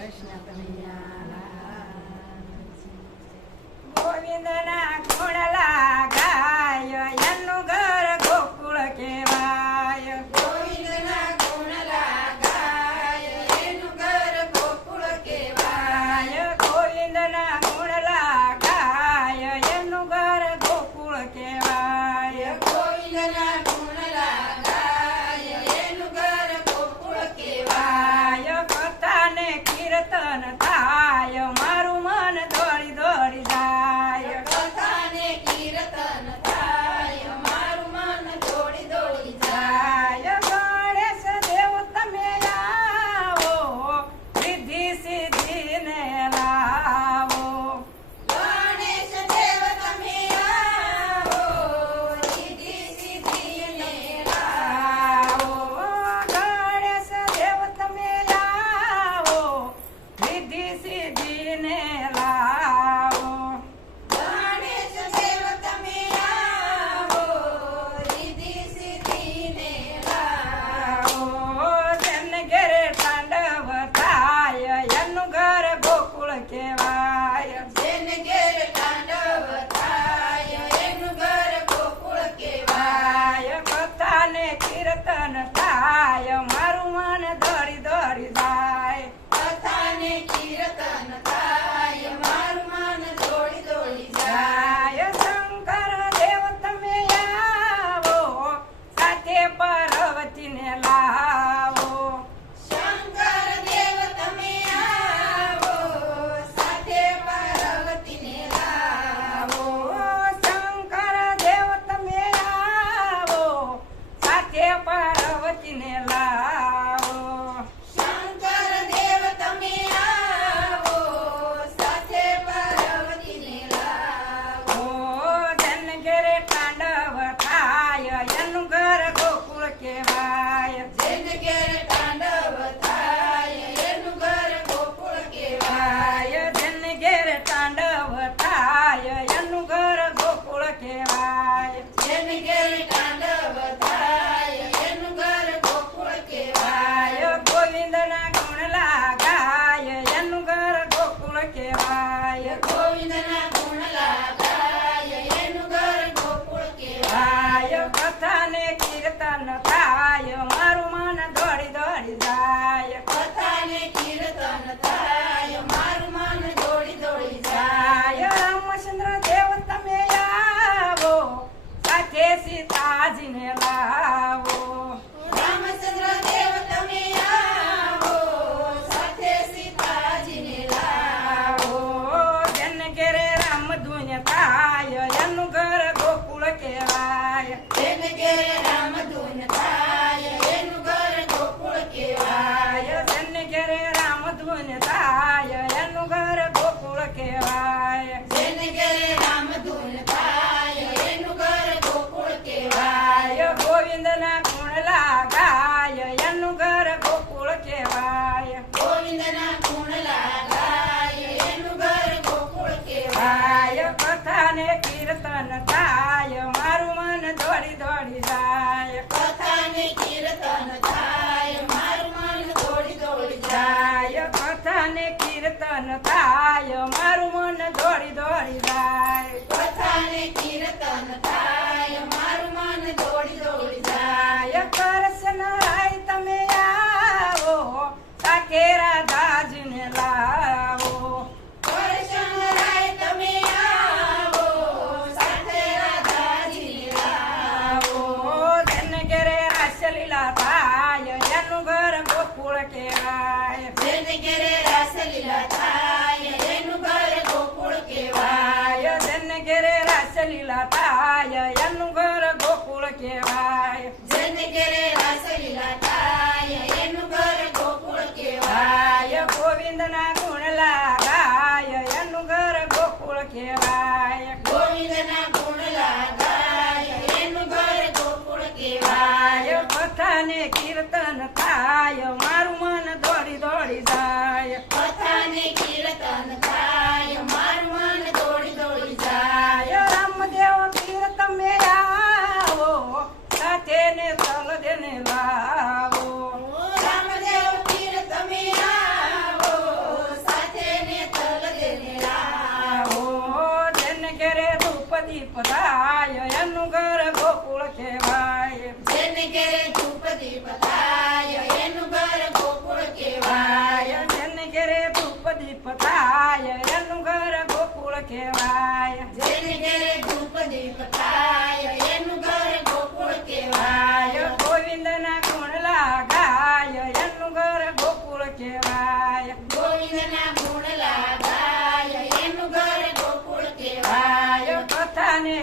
કૃષ્ણ કનૈયા ગોવિંદના ગુણ લાગાય એનું ઘર ગોકુળ કહેવાય. ગોવિંદના ગુણ લાગાય એનું ઘર ગોકુળ કહેવાય. ગોવિંદના ગુણ લાગાય એનું ઘર ગોકુળ કહેવાય. ગોવિંદના ગુણ લાગાય એનું ઘર ગોકુળ કહેવાય. કથા ને કીર્તન થાય મારું મન દોડી દોડી જાય. કથા ને કીર્તન થાય મારું મન દોડી દોડી જાય. ગણેશ દેવ તમે આવો સિદ્ધિ સિદ્ધિ ને લાવો. ગણેશ દેવ તમે આવો સિદ્ધિ સિદ્ધિને લાવો. ગણેશ દેવ તમે આવો સિદ્ધિ સિદ્ધિ ને લાવો. ગણેશ દેવ તમે આવો સિદ્ધિ સિદ્ધિને લાવો. જેમને ઘરે તાંડવ થાય એનું ઘર ગોકુળ કહેવાય. જેને ઘેર તાંડવ થાય એનું ઘર ગોકુળ કહેવાય. કથા ને કીર્તન થાય મારું મન દોડી દોડી જાય. કથા ને કીર્તન થાય મારું મન દોડી દોડી જાય. જાય શંકર દેવ તમે આવો સાથે પાર્વતીને લાવો. શંકર દેવ તમે આવો સાથે પાર્વતીને લાવો. શંકર દેવ તમે આવો સાથે પાર્વતીને લાવો. શંકર દેવ તમે આવો સાથે પાર્વતીને લાવો. જન ઘરે તાંડવ થાય એનું ઘર ગોકુળ કહેવાય. જેને ઘેર તાંડવ થાય એનું ઘર ગોકુળ કહેવાય. જન ઘેરે તાંડવ થાય એનું ઘર ગોકુળ કહેવાય. જેને ઘેર તાંડવ થાય એનું ઘર ગોકુળ કહેવાય. ગોવિંદના ગુણ લાગાય એનું ઘર ગોકુળ કહેવાય. ગોવિંદના ગુણ લાગાય એનું ઘર ગોકુળ કહેવાય. કથા ને કીર્તન થાય મારું મન દોડી દોડી જાય. કથા ને કીર્તન થાય મારું મન દોડી દોડી જાય. રામચંદ્ર દેવ તમે આવો સાથે સીતાજીને લાવો. રામચંદ્ર દેવ તમે આવો સાથે સીતાજીને લાવો. જન ઘેરે રામ ધૂન થાય એનું ઘર ગોકુળ કહેવાય. જેને ઘેર રામધૂન થાય એનું ઘર ગોકુળ કહેવાય. જન ઘેરે રામ ધૂન થાય એનું ઘર ગોકુળ કહેવાય. જેને ઘેર રામધૂન થાય એનું ઘર ગોકુળ કહેવાય. ગોવિંદના ગુણ લાગાય એનું ઘર ગોકુળ કહેવાય. ગોવિંદના ગુણ લાગાય એનું ઘર ગોકુળ કહેવાય. કથા ને કીર્તન થાય મારું મન દોડી દોડી જાય. કથા ને કીર્તન થાય મારું મન દોડી દોડી જાય. કથા ને કીર્તન થાય મારું મન દોડી દોડી જાય. કથા ને કીર્તન થાય મારું મન દોડી દોડી જાય. કૃષ્ણ રાય તમે આવો સાથે રાધાજીને લાવો. કૃષ્ણ રાય તમે આવો સાથે રાધાજીને લાવો. જન ઘેરે રાસલીલા થાય એનું ઘર ગોકુળ કહેવાય. જેને ઘેરે રાસલીલા થાય એનું ઘર ગોકુળ કહેવાય. જન ઘેરે રાસલીલા થાય એનું ઘર ગોકુળ કહેવાય. જેને ઘેરે રાસલીલા થાય એનું ઘર ગોકુળ કહેવાય. ગોવિંદના ગુણ લાગાય એનું ઘર ગોકુળ કહેવાય. ગોવિંદના ગુણ લાગાય એનું ઘર ગોકુળ કહેવાય. કથા ને કીર્તન થાય મારું મન દોડી દોડી જાય. કથા ને કીર્તન થાય મારું મન દોડી દોડી જાય. રામદેવ પીર તમે આવો સાથે ને તલ દેને લાવો. રામદેવ પીર તમે આવો દીપ થાય એનું ઘર ગોકુળ કહેવાય. જેને ઘેરે ધૂપ દીપ થાય એનું ઘર ગોકુળ કહેવાય. જેને ઘેરે ધૂપ દીપ થાય એનું ઘર ગોકુળ કહેવાય. ગોવિંદના ગુણ લાગાય એનું ઘર ગોકુળ કહેવાય. ગોવિંદના ગુણ લાગાય એનું ઘર ગોકુળ કહેવાય. કથાને